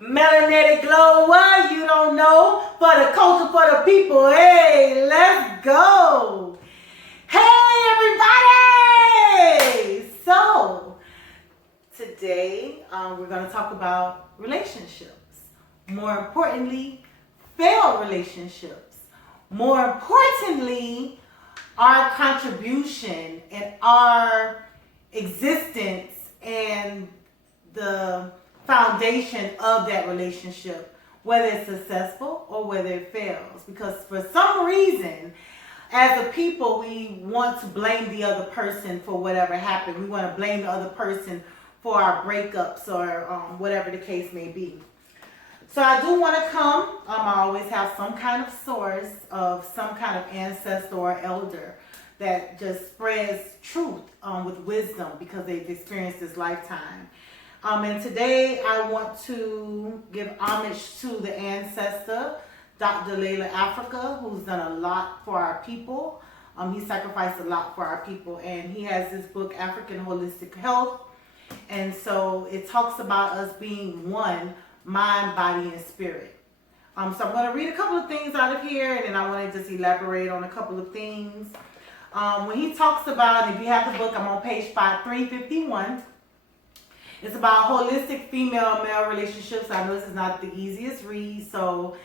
Melanated glow, what you don't know, for the culture, for the people. Hey, let's go. Hey, everybody. So today we're going to talk about relationships. More importantly, failed relationships. More importantly, our contribution and our existence and the foundation of that relationship, whether it's successful or whether it fails. Because for some reason, as a people, we want to blame the other person for whatever happened. We want to blame the other person for our breakups or whatever the case may be. So I do want to come. I always have some kind of source of some kind of ancestor or elder that just spreads truth with wisdom because they've experienced this lifetime. And today I want to give homage to the ancestor, Dr. Llaila Afrika, who's done a lot for our people. He sacrificed a lot for our people, and he has this book, African Holistic Health. And so it talks about us being one, mind, body, and spirit. So I'm going to read a couple of things out of here, and then I want to just elaborate on a couple of things. When he talks about, if you have the book, I'm on page 351. It's about holistic female-male relationships. I know this is not the easiest read, so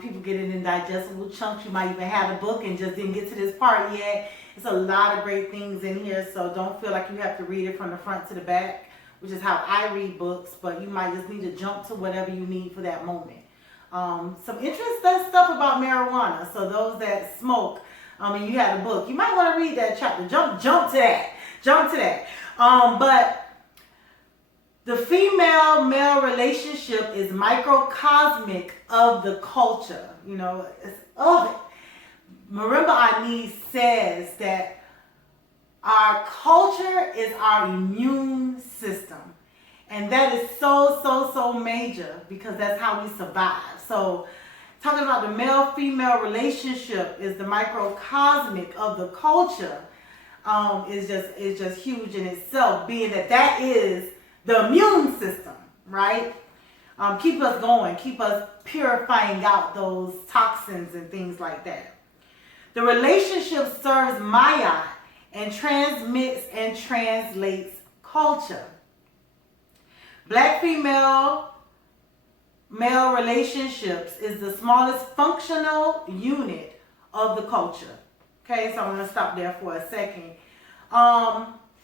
people get it in digestible chunks. You might even have the book and just didn't get to this part yet. It's a lot of great things in here, so don't feel like you have to read it from the front to the back, which is how I read books, but you might just need to jump to whatever you need for that moment. Some interesting stuff about marijuana. So those that smoke, and you have a book, you might want to read that chapter. Jump to that. But the female-male relationship is microcosmic of the culture. You know, Marimba Ani says that our culture is our immune system. And that is so major because that's how we survive. So talking about the male-female relationship is the microcosmic of the culture is just huge in itself, being that is the immune system, right? Keep us going, keep us purifying out those toxins and things like that. The relationship serves Maya and transmits and translates culture. Black female-male relationships is the smallest functional unit of the culture. Okay, so I'm going to stop there for a second.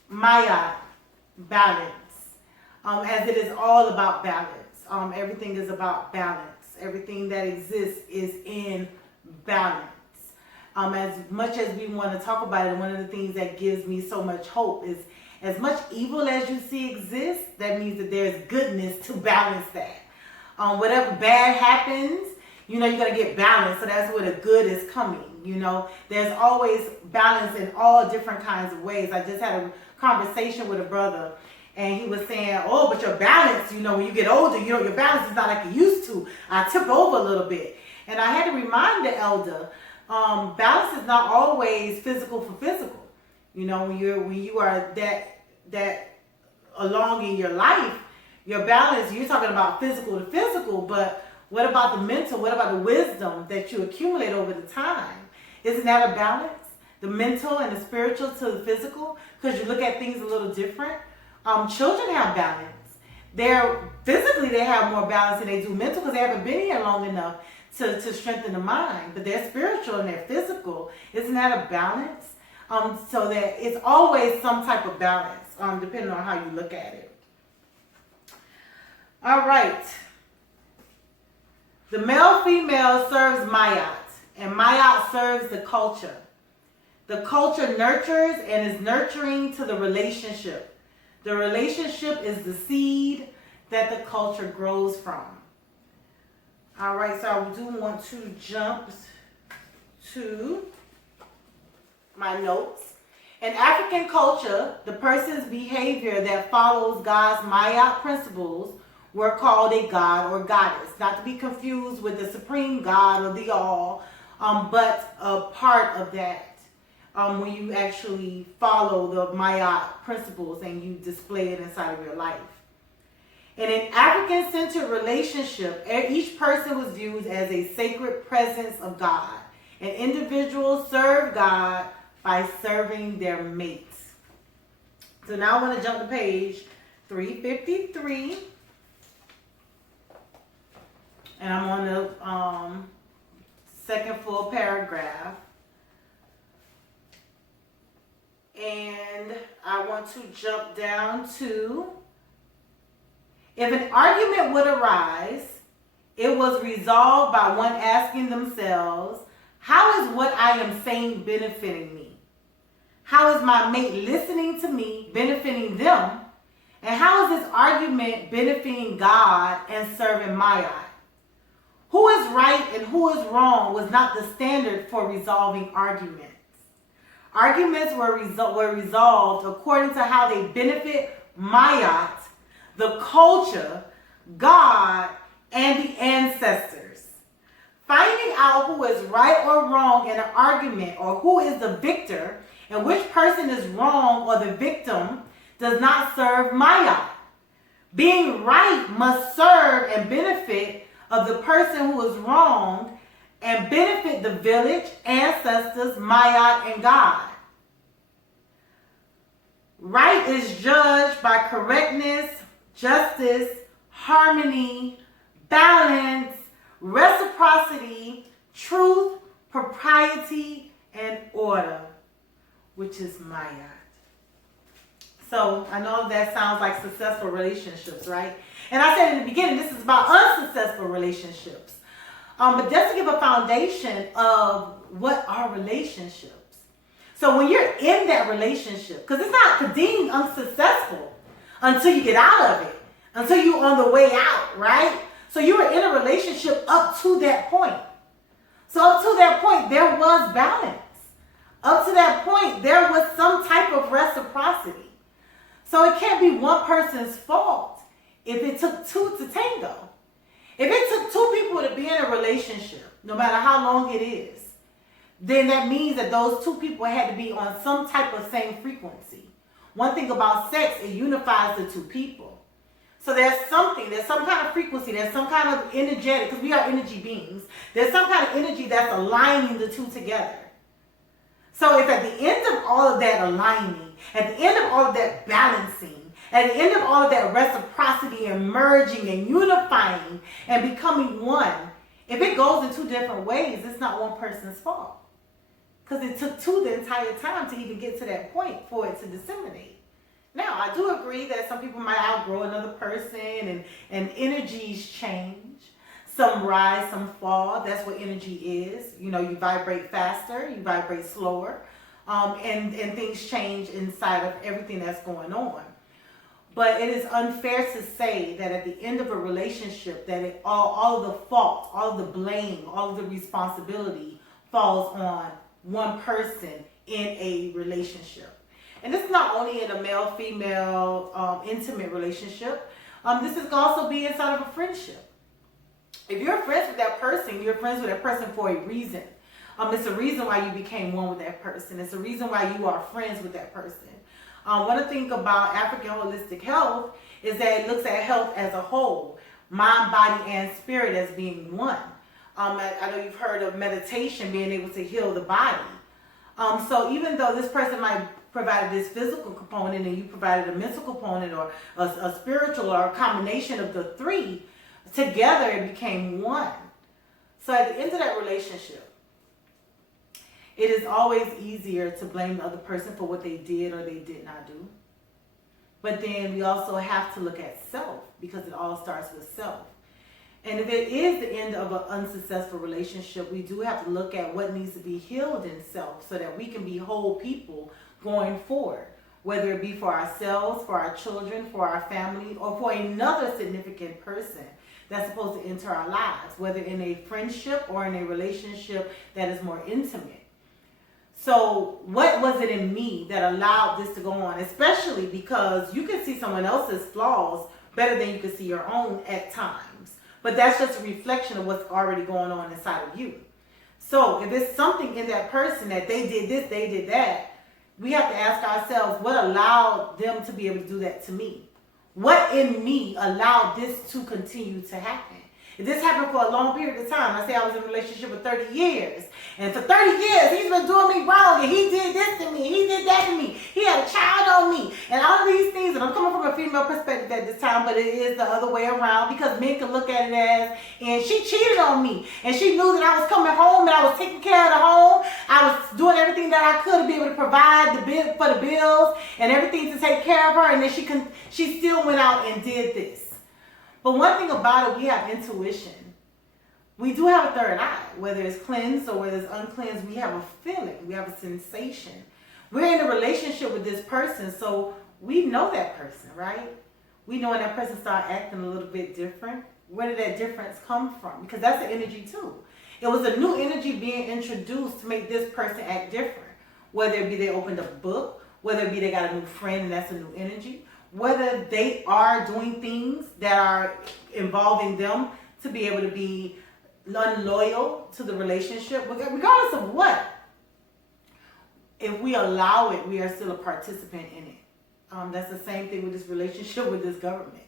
Maya, balance. As it is all about balance. Everything is about balance. Everything that exists is in balance. As much as we want to talk about it, one of the things that gives me so much hope is as much evil as you see exists, that means that there's goodness to balance that. Whatever bad happens, you're going to get balance. So that's where the good is coming. There's always balance in all different kinds of ways. I just had a conversation with a brother, and he was saying, oh, but your balance, when you get older, your balance is not like it used to. I tipped over a little bit. And I had to remind the elder, balance is not always physical for physical. When you are that along in your life, your balance, you're talking about physical to physical, but what about the mental? What about the wisdom that you accumulate over the time? Isn't that a balance? The mental and the spiritual to the physical? Because you look at things a little different. Children have balance. Physically they have more balance than they do mental because they haven't been here long enough to strengthen the mind. But they're spiritual and they're physical. Isn't that a balance? So that it's always some type of balance, depending on how you look at it. All right. The male-female serves Mayat, and Mayat serves the culture. The culture nurtures and is nurturing to the relationship. The relationship is the seed that the culture grows from. All right, so I do want to jump to my notes. In African culture, the person's behavior that follows God's Maya principles were called a god or goddess. Not to be confused with the supreme God or the all, but a part of that. When you actually follow the Maya principles and you display it inside of your life. In an African-centered relationship, each person was viewed as a sacred presence of God. And individuals serve God by serving their mates. So now I want to jump to page 353. And I'm on the second full paragraph. And I want to jump down to, if an argument would arise, it was resolved by one asking themselves, how is what I am saying benefiting me? How is my mate listening to me benefiting them? And how is this argument benefiting God and serving my eye? Who is right and who is wrong was not the standard for resolving arguments. Arguments were resolved according to how they benefit Mayat, the culture, God, and the ancestors. Finding out who is right or wrong in an argument, or who is the victor and which person is wrong or the victim, does not serve Mayat. Being right must serve and benefit of the person who is wrong and benefit the village, ancestors, Mayat, and God. Right is judged by correctness, justice, harmony, balance, reciprocity, truth, propriety, and order, which is Mayat. So I know that sounds like successful relationships, right? And I said in the beginning, this is about unsuccessful relationships. But just to give a foundation of what are relationships. So when you're in that relationship, because it's not deemed unsuccessful until you get out of it, until you're on the way out, right? So you were in a relationship up to that point. So up to that point, there was balance. Up to that point, there was some type of reciprocity. So it can't be one person's fault if it took two to tango. If it took two people to be in a relationship, no matter how long it is, then that means that those two people had to be on some type of same frequency. One thing about sex, it unifies the two people. So there's some kind of frequency, there's some kind of energetic, because we are energy beings, there's some kind of energy that's aligning the two together. So if at the end of all of that aligning, at the end of all of that balancing, at the end of all of that reciprocity and merging and unifying and becoming one, if it goes in two different ways, it's not one person's fault. Because it took two the entire time to even get to that point for it to disseminate. Now, I do agree that some people might outgrow another person and energies change. Some rise, some fall. That's what energy is. You know, you vibrate faster, you vibrate slower, and things change inside of everything that's going on. But it is unfair to say that at the end of a relationship that all of the fault, all of the blame, all of the responsibility falls on one person in a relationship. And this is not only in a male-female intimate relationship. This is also be inside of a friendship. If you're friends with that person, you're friends with that person for a reason. It's a reason why you became one with that person. It's a reason why you are friends with that person. One thing about African holistic health is that it looks at health as a whole, mind, body, and spirit as being one. I know you've heard of meditation being able to heal the body. So even though this person might provide this physical component and you provided a mental component or a spiritual or a combination of the three, together it became one. So at the end of that relationship, it is always easier to blame the other person for what they did or they did not do. But then we also have to look at self, because it all starts with self. And if it is the end of an unsuccessful relationship, we do have to look at what needs to be healed in self so that we can be whole people going forward, whether it be for ourselves, for our children, for our family, or for another significant person that's supposed to enter our lives, whether in a friendship or in a relationship that is more intimate. So what was it in me that allowed this to go on? Especially because you can see someone else's flaws better than you can see your own at times. But that's just a reflection of what's already going on inside of you. So if it's something in that person that they did this, they did that, we have to ask ourselves, what allowed them to be able to do that to me? What in me allowed this to continue to happen? If this happened for a long period of time, I say I was in a relationship for 30 years. And for 30 years, he's been doing me wrong. And he did this to me. He did that to me. He had a child on me. And all of these things. And I'm coming from a female perspective at this time, but it is the other way around. Because men can look at it as, and she cheated on me. And she knew that I was coming home and I was taking care of the home. I was doing everything that I could to be able to provide for the bills and everything to take care of her. And then she still went out and did this. But one thing about it, we have intuition. We do have a third eye. Whether it's cleansed or whether it's uncleansed, we have a feeling. We have a sensation. We're in a relationship with this person, so we know that person, right? We know when that person starts acting a little bit different. Where did that difference come from? Because that's the energy too. It was a new energy being introduced to make this person act different. Whether it be they opened a book, whether it be they got a new friend and that's a new energy, whether they are doing things that are involving them to be able to be unloyal to the relationship, regardless of what. If we allow it, we are still a participant in it. That's the same thing with this relationship with this government.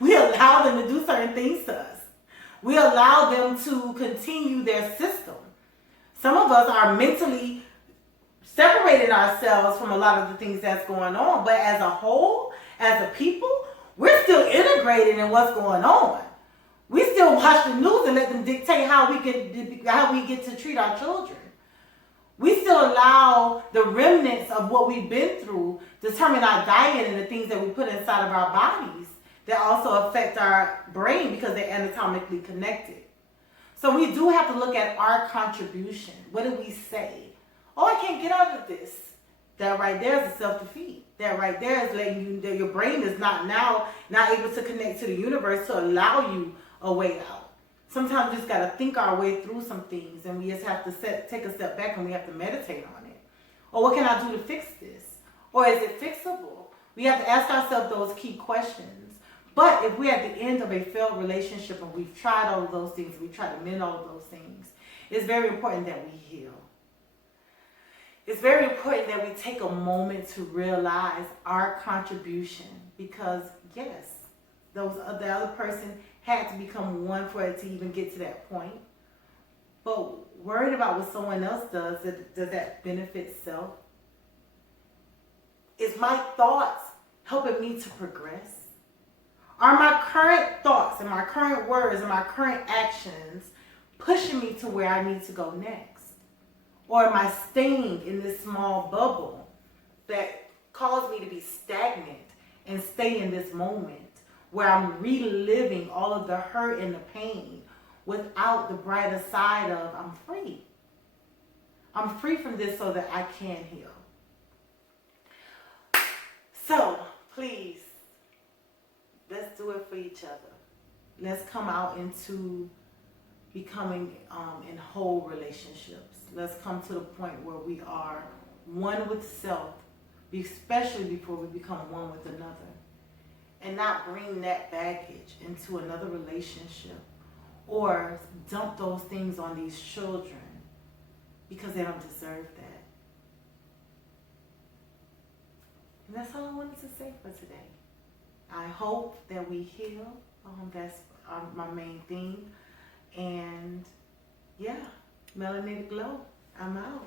We allow them to do certain things to us. We allow them to continue their system. Some of us are mentally separating ourselves from a lot of the things that's going on, but as a whole, as a people, we're still integrated in what's going on. We still watch the news and let them dictate how we get to treat our children. We still allow the remnants of what we've been through determine our diet and the things that we put inside of our bodies that also affect our brain because they're anatomically connected. So we do have to look at our contribution. What do we say? Oh, I can't get out of this. That right there is a self-defeat. That right there is letting you, that your brain is not able to connect to the universe to allow you a way out. Sometimes we just got to think our way through some things, and we just have to take a step back and we have to meditate on it. Or what can I do to fix this? Or is it fixable? We have to ask ourselves those key questions. But if we're at the end of a failed relationship and we've tried all of those things, we've tried to mend all of those things, it's very important that we heal. It's very important that we take a moment to realize our contribution because, yes, the other person had to become one for it to even get to that point. But worried about what someone else does that benefit self? Is my thoughts helping me to progress? Are my current thoughts and my current words and my current actions pushing me to where I need to go next? Or am I staying in this small bubble that caused me to be stagnant and stay in this moment where I'm reliving all of the hurt and the pain without the brighter side of I'm free. I'm free from this so that I can heal. So please, let's do it for each other. Let's come out into becoming in whole relationships. Let's come to the point where we are one with self, especially before we become one with another, and not bring that baggage into another relationship or dump those things on these children because they don't deserve that. And that's all I wanted to say for today. I hope that we heal. That's my main thing. And yeah, Melanated Glow, I'm out.